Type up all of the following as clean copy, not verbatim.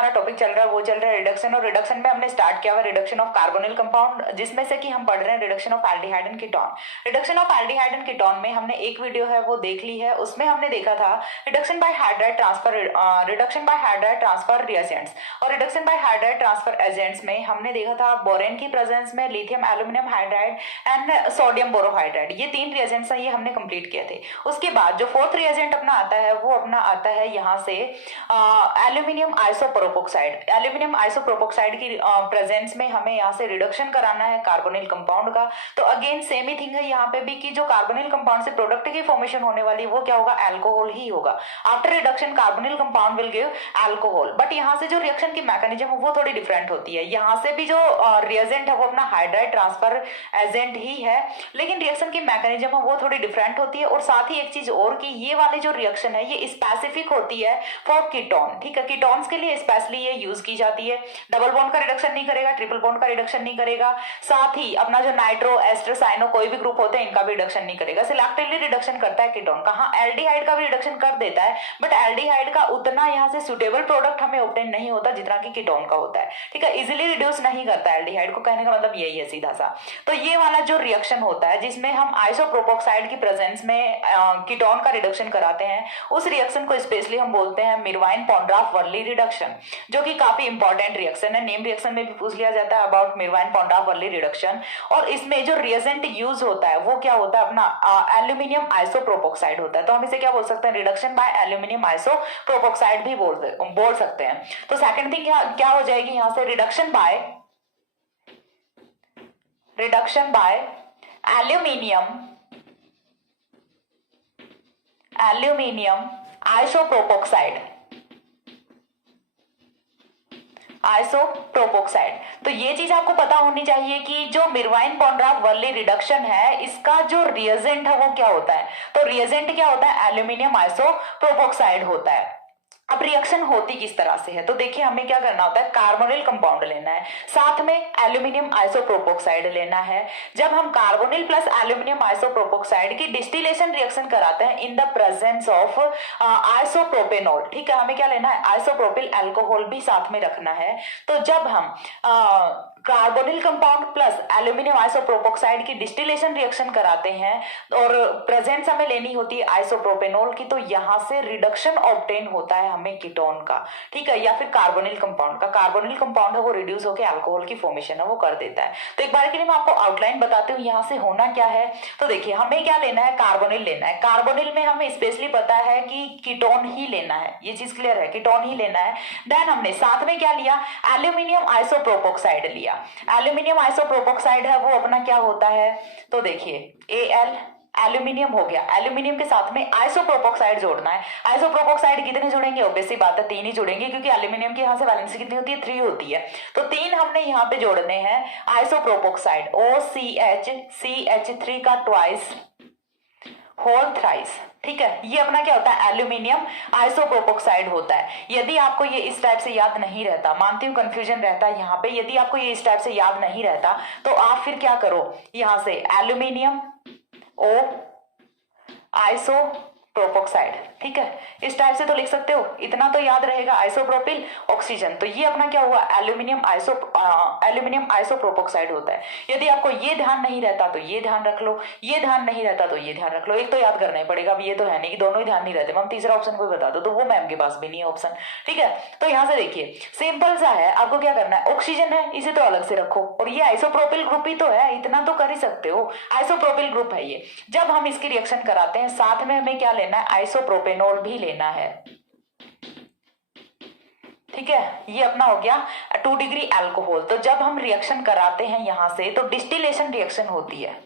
हमारा टॉपिक चल रहा है वो चल रहा है रिडक्शन, और रिडक्शन में हमने स्टार्ट किया हुआ रिडक्शन ऑफ कार्बोनिल कंपाउंड, जिसमें से कि हम पढ़ रहे हैं reduction of aldehyde and ketone. Reduction of aldehyde and ketone में हमने एक वीडियो है वो देख ली है, उसमें हमने देखा था reduction by hydride transfer, reduction by hydride transfer reagents, और reduction by hydride transfer agents में हमने देखा था बोरेन की प्रेजेंस में lithium aluminium hydride and sodium borohydride, ये 3 रिएजेंट्स ये हमने कंप्लीट किए थे। उसके बाद जो 4th रिएजेंट अपना आता है वो अपना आता है यहाँ से एल्यूमिनियम आइसोप्रोपोक्साइड। एल्यूमिनियम आइसोप्रोपोक्साइड की प्रेजेंस में हमें यहाँ से रिडक्शन कराना है कार्बोनिल कंपाउंड का। तो अगेन सेम ही थिंग है यहाँ पे भी कि जो कार्बोनिल कंपाउंड से प्रोडक्ट की फॉर्मेशन होने वाली वो क्या होगा, अल्कोहल ही होगा। After reduction carbonyl compound will give alcohol, but यहाँ से जो रिएक्शन की मैकेनिज्म है वो थोड़ी डिफरेंट होती है। यहाँ से भी जो रिएजेंट है वो अपना हाइड्राइड ट्रांसफर एजेंट ही है, लेकिन रिएक्शन की मैकेनिज्म है वो थोड़ी डिफरेंट होती है। और साथ ही एक चीज और कि ये वाली जो रिएक्शन है ये स्पेसिफिक होती है फॉर कीटोन, ठीक है, कीटोन्स के लिए स्पेशली ये यूज की जाती है। डबल बॉन्ड का रिडक्शन नहीं करेगा, ट्रिपल बॉन्ड का रिडक्शन नहीं करेगा, साथ ही अपना जो नाइट्रो एस्टर साइनो कोई भी ग्रुप होते हैं इनका भी रिडक्शन नहीं करेगा। सिलेक्टिवली रिडक्शन करता है कीटोन का। हाँ, एल्डिहाइड का भी रिडक्शन कर देता है, बट एल्डिहाइड का उतना यहाँ से सुटेबल प्रोडक्ट हमें ऑब्टेन नहीं होता जितना कि कीटोन का होता है, ठीक है, इजिली रिड्यूस नहीं करता एल्डिहाइड को, कहने का मतलब यही है सीधा सा। तो ये वाला जो रिएक्शन होता है जिसमें हम आइसोप्रोपोक्साइड की प्रेजेंस में कीटोन का रिडक्शन कराते हैं, उस रिएक्शन को स्पेशली हम बोलते हैं मिरवाइन पॉन्ड्राफ वर्ली रिडक्शन, जो कि काफी इंपॉर्टेंट रिएक्शन है। नेम रिएक्शन में भी पूछ लिया जाता है अबाउट मिरवाइन पॉन्ड्राफ वर्ली रिडक्शन। और इसमें जो रिएजेंट यूज होता है वो क्या होता है, अपना एल्यूमिनियम आइसोप्रोपोक्साइड होता है। तो हम इसे क्या बोल सकते हैं, रिडक्शन बाय एल्यूमिनियम आइसोप्रोपोक्साइड भी बोल सकते हैं। तो सेकंड थिंग क्या हो जाएगी यहाँ से, रिडक्शन बाय एल्यूमिनियम आइसोप्रोपोक्साइड। तो ये चीज आपको पता होनी चाहिए कि जो मिरवाइन पॉन्ड्राफ वर्ली रिडक्शन है इसका जो रिएजेंट है वो क्या होता है। तो रिएजेंट क्या होता है, एल्यूमिनियम आइसोप्रोपोक्साइड होता है। अब रिएक्शन होती किस तरह से है, तो देखिए हमें क्या करना होता है, कार्बोनिल कंपाउंड लेना है, साथ में एल्यूमिनियम आइसोप्रोपोक्साइड लेना है। जब हम कार्बोनिल प्लस एल्यूमिनियम आइसोप्रोपोक्साइड की डिस्टिलेशन रिएक्शन कराते हैं in the presence of isopropanol, ठीक है, हमें क्या लेना है, आइसोप्रोपिल अल्कोहल भी साथ में रखना है। तो जब हम कार्बोनिल कंपाउंड प्लस एल्यूमिनियम आइसोप्रोपोक्साइड की डिस्टिलेशन रिएक्शन कराते हैं और प्रेजेंस हमें लेनी होती है आइसोप्रोपेनॉल की, तो यहां से रिडक्शन ऑब्टेन होता है हमें कीटोन का, ठीक है, या फिर कार्बोनिल कंपाउंड का। कार्बोनिल कंपाउंड है वो रिड्यूस होकर अल्कोहल की फॉर्मेशन है वो कर देता है। तो एक बार के लिए मैं आपको आउटलाइन बताती हूँ यहाँ से होना क्या है। तो देखिए हमें क्या लेना है, कार्बोनिल लेना है। कार्बोनिल में हमें स्पेशली पता है कि कीटोन ही लेना है, ये चीज क्लियर है, कीटोन ही लेना है। देन हमने साथ में क्या लिया, एल्यूमिनियम आइसोप्रोपोक्साइड लिया। एल्यूमिनियम आइसोप्रोपोक्साइड है वो अपना क्या होता है, तो देखिए Al एल्यूमिनियम हो गया, एल्यूमिनियम के साथ में आइसोप्रोपोक्साइड जोड़ना है। आइसोप्रोपोक्साइड कितने जुड़ेंगे, ऑब्वियस सी बात है 3 ही जुड़ेंगे, क्योंकि एल्यूमिनियम की यहाँ से वैलेंसी कितनी होती है, 3 होती है। तो 3 हमने यहाँ पे जोड़ने हैं आइसोप्रोपोक्साइड, OCH3 का ट्वाइस होल थ्राइस, ठीक है, ये अपना क्या होता है, एल्यूमिनियम आइसोप्रोपोक्साइड होता है। यदि आपको ये इस टाइप से याद नहीं रहता, मानती हूँ कंफ्यूजन रहता है यहाँ पे, यदि आपको ये इस टाइप से याद नहीं रहता तो आप फिर क्या करो, यहाँ से एल्यूमिनियम ओ आइसोप्रोपोक्साइड, ठीक है, इस टाइप से तो लिख सकते हो, इतना तो याद रहेगा, आइसोप्रोपिल ऑक्सीजन। तो ये अपना क्या हुआ, एल्यूमिनियम आइसोप्रोपोक्साइड होता है। यदि आपको ये ध्यान नहीं रहता तो ये ध्यान रख लो, ये ध्यान नहीं रहता तो ये ध्यान रख लो, एक तो याद करना ही पड़ेगा। अब ये तो है नहीं कि दोनों ही ध्यान नहीं रहते, मैम तीसरा ऑप्शन कोई बता दो, तो वो मैम के पास भी नहीं है ऑप्शन, ठीक है। तो यहाँ से देखिए सिंपल सा है, आपको क्या करना है, ऑक्सीजन है इसे तो अलग से रखो, और ये आइसोप्रोपिल ग्रुप ही तो है, इतना तो कर ही सकते हो, आइसोप्रोपिल ग्रुप है ये। जब हम इसकी रिएक्शन कराते हैं साथ में हमें क्या लेना है, आइसोप्रोपेनॉल भी लेना है, ठीक है, ये अपना हो गया 2 डिग्री अल्कोहल। तो जब हम रिएक्शन कराते हैं यहां से तो डिस्टिलेशन रिएक्शन होती है,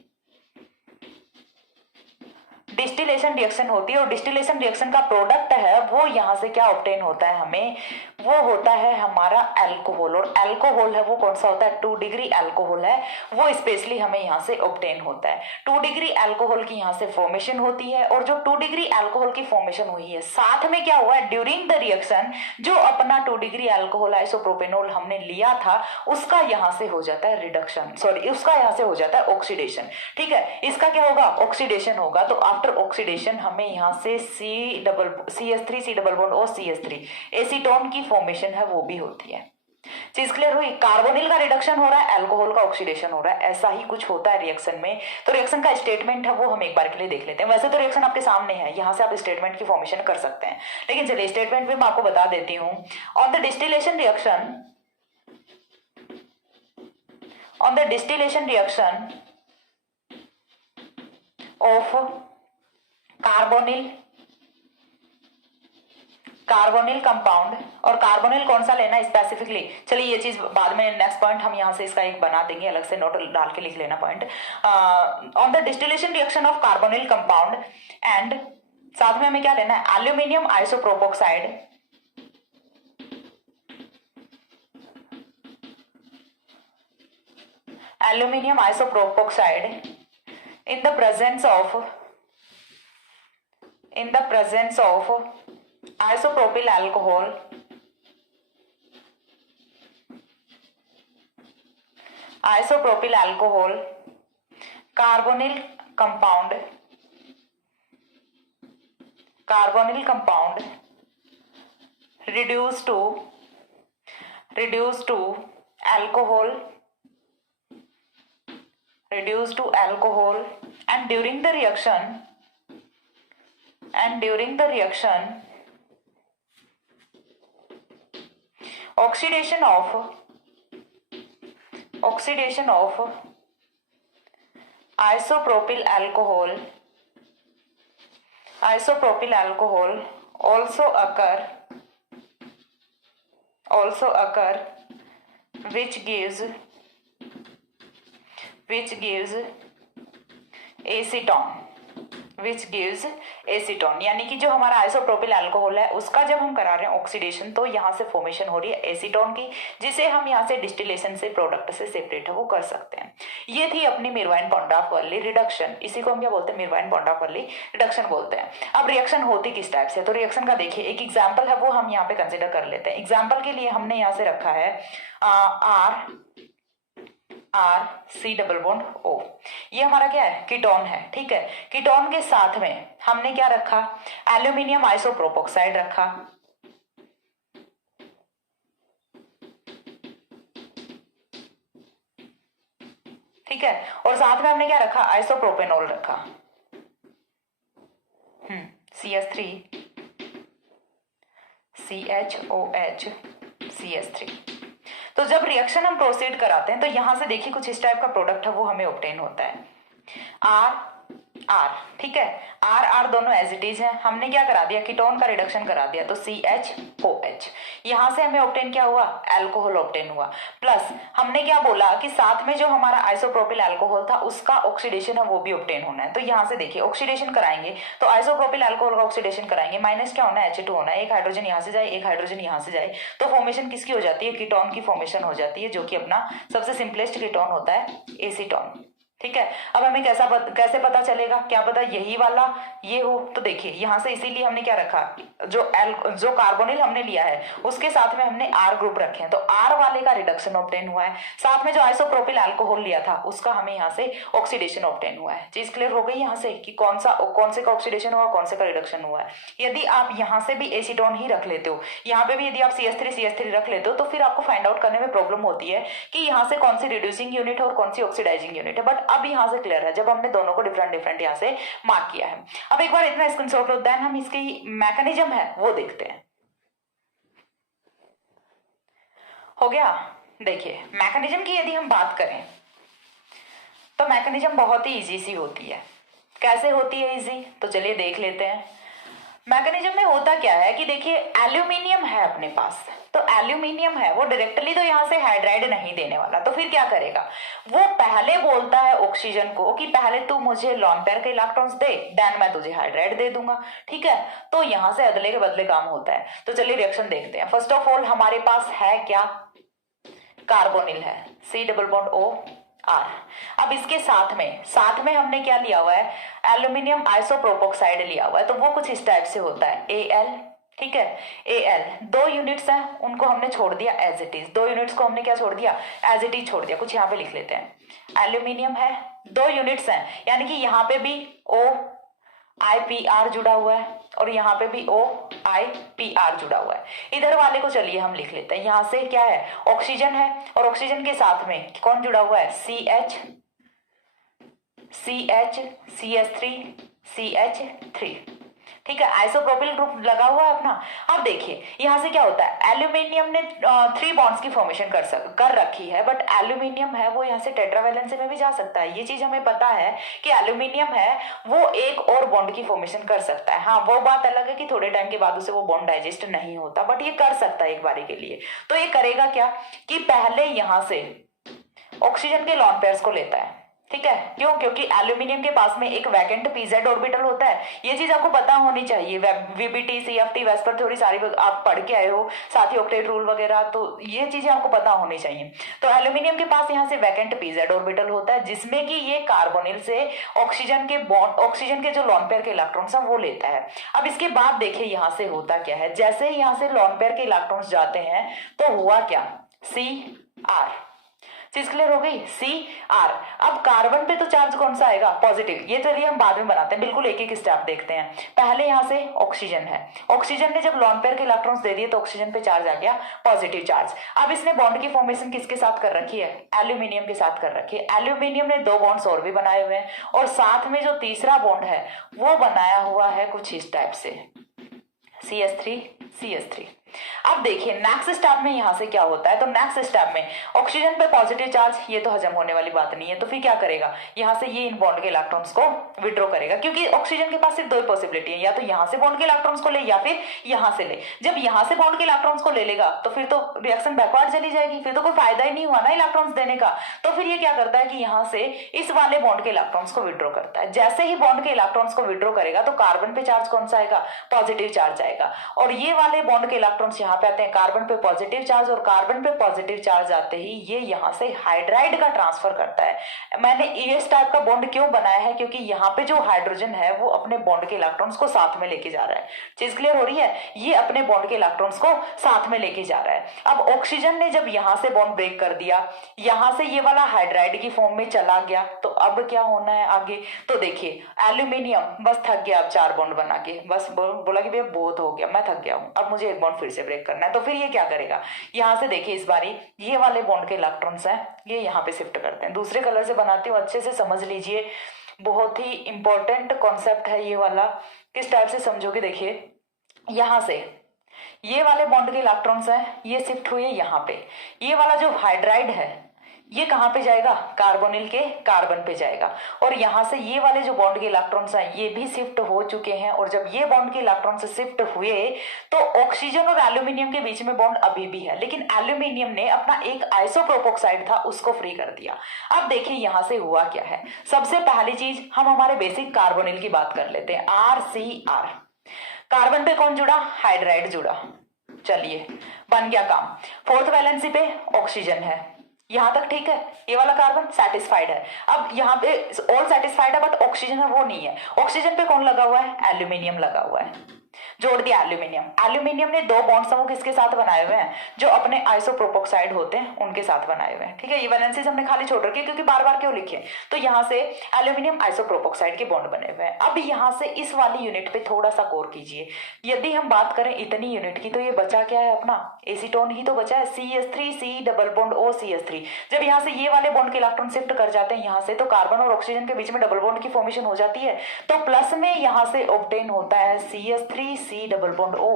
डिस्टिलेशन रिएक्शन होती है, और डिस्टिलेशन रिएक्शन का प्रोडक्ट है वो यहाँ से क्या ऑब्टेन होता है हमें, वो होता है हमारा अल्कोहल। और अल्कोहल है वो कौन सा होता है, 2 डिग्री अल्कोहल है, वो स्पेशली हमें यहाँ से ऑब्टेन होता है। 2 डिग्री अल्कोहल की यहाँ से फॉर्मेशन होती है, और जो 2 डिग्री अल्कोहल की फॉर्मेशन हुई है साथ में क्या हुआ है, ड्यूरिंग द रिएक्शन जो अपना 2 डिग्री अल्कोहल आइसोप्रोपेनॉल हमने लिया था उसका यहाँ से हो जाता है रिडक्शन, सॉरी उसका यहाँ से हो जाता है ऑक्सीडेशन, ठीक है, इसका क्या होगा, ऑक्सीडेशन होगा। तो आफ्टर ऑक्सीडेशन हमें यहाँ से CH3 C डबल बॉन्ड और CH3 एसीटोन की फॉर्मेशन है वो भी होती है। चीज क्लियर हुई? कार्बोनिल का रिडक्शन हो रहा है, अल्कोहल का ऑक्सीडेशन हो रहा है, ऐसा ही कुछ होता है रिएक्शन में। तो रिएक्शन का स्टेटमेंट है वो हम एक बार के लिए देख लेते हैं। वैसे तो रिएक्शन आपके सामने है, यहां से आप स्टेटमेंट की फॉर्मेशन कर सकते हैं, लेकिन चलिए स्टेटमेंट भी मैं आपको बता देती हूँ। On the distillation reaction of carbonyl compound, और कार्बोनिल कौन सा लेना है स्पेसिफिकली, चलिए ये चीज बाद में नेक्स्ट पॉइंट हम यहां से इसका एक बना देंगे, अलग से नोट डाल के लिख लेना point. On the distillation reaction of carbonyl compound and, साथ में हमें क्या लेना है, aluminium आइसोप्रोपोक्साइड in the presence of isopropyl alcohol carbonyl compound reduced to alcohol and during the reaction oxidation of isopropyl alcohol also occur which gives acetone, यानी कि जो हमारा आइसोप्रोपिल अल्कोहल है उसका जब हम करा रहे हैं ऑक्सीडेशन तो यहाँ से फॉर्मेशन हो रही है एसीटोन की, जिसे हम यहाँ से डिस्टिलेशन से प्रोडक्ट से सेपरेट है वो कर सकते हैं। ये थी अपनी मिरवाइन-पोंडाफ-वर्ली रिडक्शन, इसी को हम क्या बोलते हैं, मिरवाइन-पोंडाफ-वर्ली रिडक्शन बोलते हैं। अब रिएक्शन होती किस टाइप से, तो रिएक्शन का देखिए एक एग्जाम्पल है वो हम यहाँ पे कंसिडर कर लेते हैं। एग्जाम्पल के लिए हमने यहाँ से रखा है C डबल बॉन्ड O, ये हमारा क्या है, कीटोन है, ठीक है। कीटोन के साथ में हमने क्या रखा, एल्यूमिनियम आइसोप्रोपोक्साइड रखा, ठीक है, और साथ में हमने क्या रखा, आइसोप्रोपेनॉल रखा, CS3 CHOH CS3। तो जब रिएक्शन हम प्रोसीड कराते हैं तो यहां से देखिए कुछ इस टाइप का प्रोडक्ट है वो हमें ऑब्टेन होता है, R, ठीक है, R दोनों एज इट इज है। हमने क्या करा दिया, कीटोन का रिडक्शन करा दिया, तो CHOH, यहां से हमें ऑब्टेन क्या हुआ, अल्कोहल ऑब्टेन हुआ, प्लस हमने क्या बोला कि साथ में जो हमारा आइसोप्रोपिल अल्कोहल था उसका ऑक्सीडेशन है वो भी ऑब्टेन होना है। तो यहां से देखिए ऑक्सीडेशन कराएंगे तो आइसोप्रोपिल अल्कोहल का ऑक्सीडेशन कराएंगे, माइनस क्या होना है, H2 होना है, एक हाइड्रोजन यहां से जाए एक हाइड्रोजन यहां से जाए, तो फॉर्मेशन किसकी हो जाती है, कीटोन की फॉर्मेशन हो जाती है, जो कि अपना सबसे सिंपलेस्ट कीटोन होता है एसीटोन, ठीक है। अब हमें कैसे पता चलेगा, क्या पता यही वाला ये हो, तो देखिए यहां से इसीलिए हमने क्या रखा, जो कार्बोनिल हमने लिया है उसके साथ में हमने R ग्रुप रखे हैं, तो R वाले का रिडक्शन ऑब्टेन हुआ है, साथ में जो आइसोप्रोपिल अल्कोहल लिया था उसका हमें यहाँ से ऑक्सीडेशन ऑब्टेन हुआ है। चीज क्लियर हो गई यहाँ से कि कौन से का ऑक्सीडेशन हुआ, कौन से का रिडक्शन हुआ है। यदि आप यहाँ से भी एसीटोन ही रख लेते हो, यहाँ पे भी यदि आप CH3 रख लेते हो, तो फिर आपको फाइंड आउट करने में प्रॉब्लम होती है कि यहाँ से कौन सी रिड्यूसिंग यूनिट है और कौन सी ऑक्सीडाइजिंग यूनिट है। बट अब यहां से क्लियर है जब हमने दोनों को डिफरेंट यहां से मार्क किया है। अब एक बार इतना स्क्रीनशॉट लो, देन हम इसकी मैकेनिज्म है वो देखते हैं। हो गया, देखिए मैकेनिज्म की यदि हम बात करें तो मैकेनिज्म बहुत ही इजी सी होती है। कैसे होती है इजी, तो चलिए देख लेते हैं। मैकेनिज्म में होता क्या है कि देखिए एल्यूमिनियम है अपने पास, तो एल्यूमिनियम है वो डायरेक्टली तो यहाँ से हाइड्राइड नहीं देने वाला, तो फिर क्या करेगा, वो पहले बोलता है ऑक्सीजन को कि पहले तू मुझे लॉन पेयर के इलेक्ट्रॉन्स दे, देन मैं तुझे हाइड्राइड दे दूंगा, ठीक है। तो यहाँ से अदले के बदले काम होता है। तो चलिए रिएक्शन देखते हैं। फर्स्ट ऑफ ऑल हमारे पास है क्या, कार्बोनिल है, C double bond O R। अब इसके साथ में हमने क्या लिया हुआ है, एल्यूमिनियम आइसोप्रोपोक्साइड लिया हुआ है, तो वो कुछ इस टाइप से होता है Al, ठीक है। Al 2 यूनिट्स हैं, उनको हमने छोड़ दिया एज इट इज, 2 यूनिट्स को हमने क्या छोड़ दिया, एज इट इज छोड़ दिया। कुछ यहाँ पे लिख लेते हैं, एल्यूमिनियम है 2 यूनिट्स हैं, यानी कि यहाँ पे भी O IPR जुड़ा हुआ है और यहाँ पे भी OIPR जुड़ा हुआ है। इधर वाले को चलिए हम लिख लेते हैं। यहाँ से क्या है, ऑक्सीजन है और ऑक्सीजन के साथ में कौन जुड़ा हुआ है, CH, ठीक है, आइसोप्रोपिल ग्रुप लगा हुआ है अपना। अब देखिए यहाँ से क्या होता है, एल्यूमिनियम ने 3 बॉन्ड्स की फॉर्मेशन कर रखी है, बट एल्यूमिनियम है वो यहाँ से टेट्रावैलेंसी में भी जा सकता है। ये चीज हमें पता है कि एल्यूमिनियम है वो एक और बॉन्ड की फॉर्मेशन कर सकता है। हाँ, वो बात अलग है कि थोड़े टाइम के बाद उसे वो बॉन्ड डाइजेस्ट नहीं होता, बट ये कर सकता है एक बारी के लिए। तो ये करेगा क्या कि पहले यहाँ से ऑक्सीजन के लॉन पेयर्स को लेता है, ठीक है। क्यों, क्योंकि एल्यूमिनियम के पास में एक वैकेंट pz ऑर्बिटल होता है। ये चीज आपको पता होनी चाहिए, VBT, CFT, वेस्पर थ्योरी सारी आप पढ़ के आए हो, साथ ही ऑक्टेट रूल वगैरह, तो ये चीजें आपको पता होनी चाहिए। तो एल्यूमिनियम के पास यहाँ से वैकेंट pz ऑर्बिटल होता है, जिसमें कि ये कार्बोनिल से ऑक्सीजन के जो लॉन पेयर के इलेक्ट्रॉन्स हैं वो लेता है। अब इसके बाद देखिए यहाँ से होता क्या है, जैसे ही यहाँ से लॉन पेयर के इलेक्ट्रॉन्स जाते हैं तो हुआ क्या, CR, चीज क्लियर हो गई, CR। अब कार्बन पे तो चार्ज कौन सा आएगा, पॉजिटिव। ये चलिए हम बाद में बनाते हैं, बिल्कुल एक एक स्टेप देखते हैं। पहले यहाँ से ऑक्सीजन है, ऑक्सीजन ने जब लॉन पेयर के इलेक्ट्रॉन्स दे दिए तो ऑक्सीजन पे चार्ज आ गया पॉजिटिव चार्ज। अब इसने बॉन्ड की फॉर्मेशन किसके साथ कर रखी है, एल्यूमिनियम के साथ कर रखी है। एल्यूमिनियम ने 2 बॉन्ड्स और भी बनाए हुए हैं और साथ में जो तीसरा बॉन्ड है वो बनाया हुआ है कुछ इस टाइप से, CH3। अब देखिए नेक्स्ट स्टेप में यहां से क्या होता है, तो नेक्स्ट स्टेप में ऑक्सीजन पे पॉजिटिव चार्ज, ये तो हजम होने वाली बात नहीं है, तो फिर क्या करेगा, यहां से ये इन बॉन्ड के इलेक्ट्रॉन्स को विड्रॉ करेगा, क्योंकि ऑक्सीजन के पास सिर्फ 2 ही पॉसिबिलिटी है, या तो यहां से बॉन्ड के इलेक्ट्रॉन्स को ले या फिर यहां से ले। जब यहां से बॉन्ड के इलेक्ट्रॉन्स को ले लेगा तो फिर तो रिएक्शन बैकवर्ड चली जाएगी, फिर तो कोई फायदा ही नहीं हुआ ना इलेक्ट्रॉन्स देने का। तो फिर ये क्या करता है कि यहां से इस वाले बॉन्ड के इलेक्ट्रॉन्स को विड्रॉ करता है। जैसे ही बॉन्ड के इलेक्ट्रॉन्स को विड्रॉ करेगा तो कार्बन पे चार्ज कौन सा आएगा, पॉजिटिव चार्ज आएगा, और ये वाले बॉन्ड के इलेक्ट्रॉन्स यहाँ पे आते हैं कार्बन पे पॉजिटिव चार्ज, और कार्बन पे पॉजिटिव चार्ज आते ही ये यहाँ से हाइड्राइड का ट्रांसफर करता है। मैंने इस टाइप का बॉन्ड क्यों बनाया है, क्योंकि यहाँ पे जो हाइड्रोजन है वो अपने बॉन्ड के इलेक्ट्रॉन्स को साथ में लेके जा रहा है। चीज क्लियर हो रही है, ये अपने बॉन्ड के इलेक्ट्रॉन्स को साथ में लेके जा रहा है। अब ऑक्सीजन ने जब यहाँ से बॉन्ड ब्रेक कर दिया, यहाँ से ये वाला हाइड्राइड की फॉर्म में चला गया, तो अब क्या होना है आगे, तो देखिए एल्यूमिनियम बस थक गया, अब 4 बॉन्ड बना के बस बोला कि भैया बहुत हो गया, मैं थक गया हूं, अब मुझे एक बॉन्ड फिर से ब्रेक करना है। तो फिर ये क्या करेगा, यहां से देखिए इस बारी ये वाले बॉन्ड के इलेक्ट्रॉन्स हैं ये यहाँ पे शिफ्ट करते हैं। दूसरे कलर से बनाती हूँ, अच्छे से समझ लीजिए, बहुत ही इंपॉर्टेंट कॉन्सेप्ट है ये वाला। किस टाइप से समझोगे, देखिए यहां से ये वाले बॉन्ड के इलेक्ट्रॉन्स हैं ये शिफ्ट हुए यहाँ पे, ये वाला जो हाइड्राइड है ये कहां पे जाएगा, कार्बोनिल के कार्बन पे जाएगा, और यहां से ये वाले जो बॉन्ड के इलेक्ट्रॉन्स हैं ये भी शिफ्ट हो चुके हैं। और जब ये बॉन्ड के इलेक्ट्रॉन्स शिफ्ट हुए तो ऑक्सीजन और एल्यूमिनियम के बीच में बॉन्ड अभी भी है, लेकिन एल्यूमिनियम ने अपना एक आइसोप्रोपोक्साइड था उसको फ्री कर दिया। अब देखिए यहां से हुआ क्या है, सबसे पहली चीज हम हमारे बेसिक कार्बोनिल की बात कर लेते हैं, RCR। कार्बन पे कौन जुड़ा, हाइड्राइड जुड़ा, चलिए बन गया काम। 4th वैलेंसी पे ऑक्सीजन है, यहां तक ठीक है, ये वाला कार्बन सेटिस्फाइड है। अब यहाँ पे ऑल सेटिस्फाइड है, बट ऑक्सीजन है वो नहीं है। ऑक्सीजन पे कौन लगा हुआ है, एल्यूमिनियम लगा हुआ है, जोड़ दिया एल्यूमिनियम। एल्यूमिनियम ने 2 बॉन्ड समूह किसके साथ बनाए हुए हैं, जो अपने आइसोप्रोपोक्साइड होते हैं उनके साथ बनाए हुए हैं, ठीक है। ये वैलेंसीज हमने खाली छोड़ रखी है क्योंकि बार बार क्यों लिखे, तो यहाँ से एल्यूमिनियम आइसोप्रोपोक्साइड के बॉन्ड बने हुए हैं। अब यहाँ से इस वाली यूनिट पे थोड़ा सा गौर कीजिए, यदि हम बात करें इतनी यूनिट की तो ये बचा क्या है, अपना एसीटोन ही तो बचा है, CH3C डबल बॉन्ड OCH3। जब यहाँ से ये वाले बॉन्ड के इलेक्ट्रॉन शिफ्ट कर जाते हैं यहाँ से, तो कार्बन और ऑक्सीजन के बीच में डबल बॉन्ड की फॉर्मेशन हो जाती है, तो प्लस में यहाँ से ऑब्टेन होता है CH3C double bond O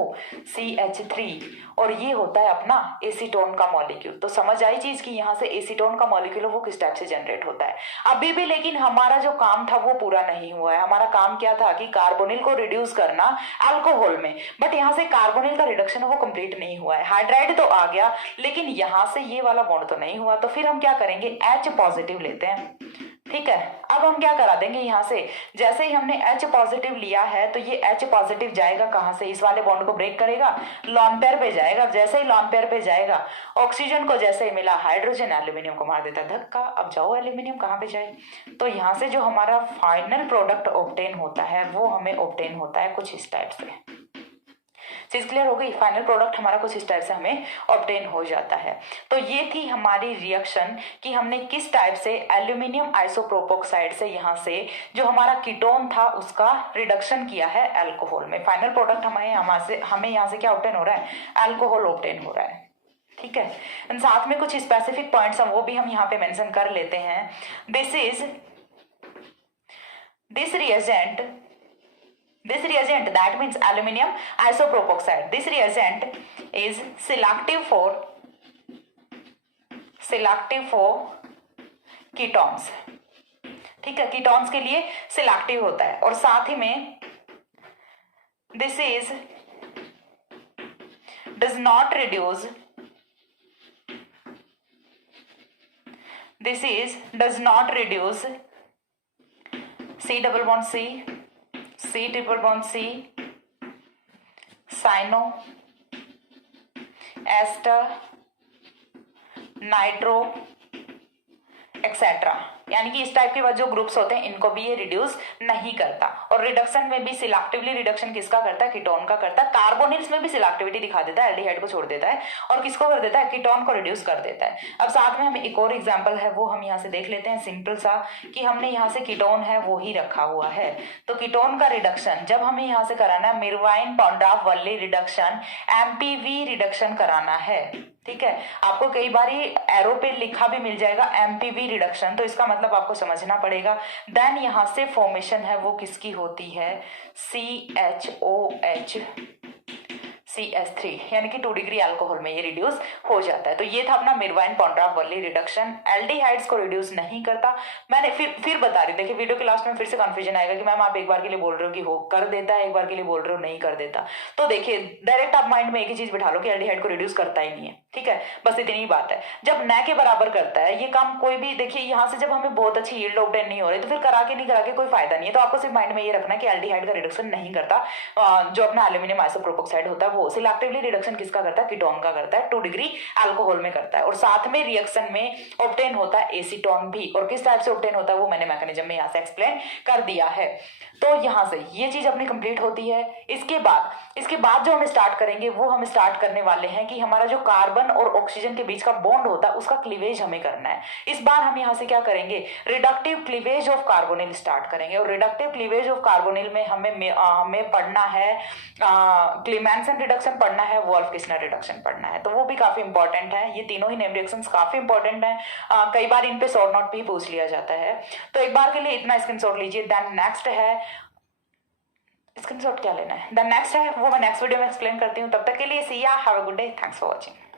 CH3, और ये होता है अपना एसीटोन का मॉलिक्यूल। तो समझ आई चीज कि यहाँ से एसीटोन का मॉलिक्यूल वो किस टाइप से जनरेट होता है। अभी भी लेकिन हमारा जो काम था वो पूरा नहीं हुआ है। हमारा काम क्या था कि कार्बोनिल को रिड्यूस करना अल्कोहल में, बट यहाँ से कार्बोनिल का रिडक्शन वो कंप्लीट नहीं हुआ है। हाइड्राइड तो आ गया लेकिन यहाँ से ये वाला बॉन्ड तो नहीं हुआ, तो फिर हम क्या करेंगे, H पॉजिटिव लेते हैं, ठीक है। अब हम क्या करा देंगे, यहाँ से जैसे ही हमने H पॉजिटिव लिया है तो ये H पॉजिटिव जाएगा कहाँ से, इस वाले बॉन्ड को ब्रेक करेगा, लॉन पेयर पे जाएगा। जैसे ही लॉन पेयर पे जाएगा, ऑक्सीजन को जैसे ही मिला हाइड्रोजन एल्यूमिनियम को मार देता धक्का, अब जाओ एल्यूमिनियम कहाँ पे जाए। तो यहाँ से जो हमारा फाइनल प्रोडक्ट ऑब्टेन होता है वो हमें ऑब्टेन होता है कुछ इस टाइप से। चीज क्लियर हो गई। फाइनल प्रोडक्ट हमारा कुछ इस टाइप से हमें ऑब्टेन हो जाता है। तो ये थी हमारी रिएक्शन कि हमने किस टाइप से एल्यूमिनियम आइसोप्रोपोक्साइड से यहाँ से जो हमारा कीटोन था उसका रिडक्शन किया है अल्कोहल में। फाइनल प्रोडक्ट हमें यहाँ से क्या ऑब्टेन हो रहा है, अल्कोहल ऑब्टेन हो रहा है। ठीक है, साथ में कुछ स्पेसिफिक पॉइंट्स वो भी हम यहाँ पे मेंशन कर लेते हैं। This reagent that means aluminium isopropoxide, this reagent is selective for ketones। ठीक है, कीटोन्स के लिए सिलेक्टिव होता है। और साथ ही में this does not reduce C double bond C, C triple bond C, cyano, ester, nitro etcetera, यानी कि इस टाइप के जो ग्रुप्स होते हैं इनको भी ये रिड्यूस नहीं करता। और रिडक्शन में भी सिलेक्टिवली रिडक्शन किसका करता है, कीटोन का करता है। कार्बोनिल्स में भी सिलेक्टिविटी दिखा देता है, एल्डिहाइड को छोड़ देता है और किसको कर देता है, कीटोन को रिड्यूस कर देता है। अब साथ में हम एक और एग्जांपल है वो हम यहाँ से देख लेते हैं, सिंपल सा, कि हमने यहाँ से कीटोन है वो ही रखा हुआ है। तो कीटोन का रिडक्शन जब हमें यहाँ से कराना है, मिरवाइन पॉन्ड्राफ वल्ली रिडक्शन, एमपीवी रिडक्शन कराना है। ठीक है, आपको कई बार एरो पे लिखा भी मिल जाएगा एमपीवी रिडक्शन, तो इसका मतलब आपको समझना पड़ेगा। देन यहाँ से फॉर्मेशन है वो किसकी होती है, CHOH यानी कि 2 डिग्री अल्कोहल में ये रिड्यूस हो जाता है। तो ये था अपना मिरवाइन पॉन्ड्राफ वल्ली रिडक्शन। एल्डिहाइड्स को रिड्यूस नहीं करता। मैंने फिर बता रही, देखिए वीडियो के लास्ट में फिर से कंफ्यूजन आएगा कि मैम आप एक बार के लिए बोल रहे हो कि हो कर देता है, एक बार के लिए बोल रहे हो नहीं कर देता। तो देखिए डायरेक्ट आप माइंड में एक ही चीज बिठा लो कि एल्डिहाइड को रिड्यूस करता ही नहीं है। ठीक है, बस इतनी ही बात है। जब न के बराबर करता है ये काम कोई भी, देखिए यहाँ से जब हमें बहुत अच्छी यील्ड ऑब्टेन नहीं हो रही तो फिर करा के नहीं करा के कोई फायदा नहीं है। तो आपको सिर्फ माइंड में ये रखना है कि एल्डिहाइड का रिडक्शन नहीं करता, जो अपना एल्यूमिनियम आइसोप्रोपोक्साइड होता है वो सिलेक्टिवली रिडक्शन किसका करता है, कीटोन का करता है, 2 डिग्री अल्कोहल में करता है। और साथ में रिएक्शन में ऑब्टेन होता है एसीटोन भी, और किस टाइप से ऑब्टेन होता है वो मैंने मैकेनिज्म में यहाँ से एक्सप्लेन कर दिया है। तो यहाँ से ये चीज अपनी कंप्लीट होती है। इसके बाद जो हम स्टार्ट करेंगे वो हम स्टार्ट करने वाले हैं कि हमारा जो कार्बन और ऑक्सीजन के बीच का बॉन्ड होता है उसका क्लीवेज हमें करना है। इस बार हम यहाँ से क्या करेंगे, reductive cleavage of carbonyl start करेंगे। और रिडक्टिव क्लीवेज ऑफ कार्बोनिल में हमें पढ़ना है क्लीमेंसन रिडक्शन पढ़ना है, वोल्फ-किस्लर रिडक्शन पढ़ना है। तो वो भी काफी इंपॉर्टेंट है। ये तीनों ही नेम रिएक्शंस काफी इंपॉर्टेंट है। कई बार इन पे शॉर्ट नोट भी पूछ लिया जाता है। तो एक बार के लिए इतना स्क्रीनशॉट लीजिए। देन नेक्स्ट है, स्क्रीनशॉट क्या लेना है, देन नेक्स्ट है वो मैं नेक्स्ट वीडियो में एक्सप्लेन करती हूँ। तब तक के लिए सी या, have a good day, thanks for watching.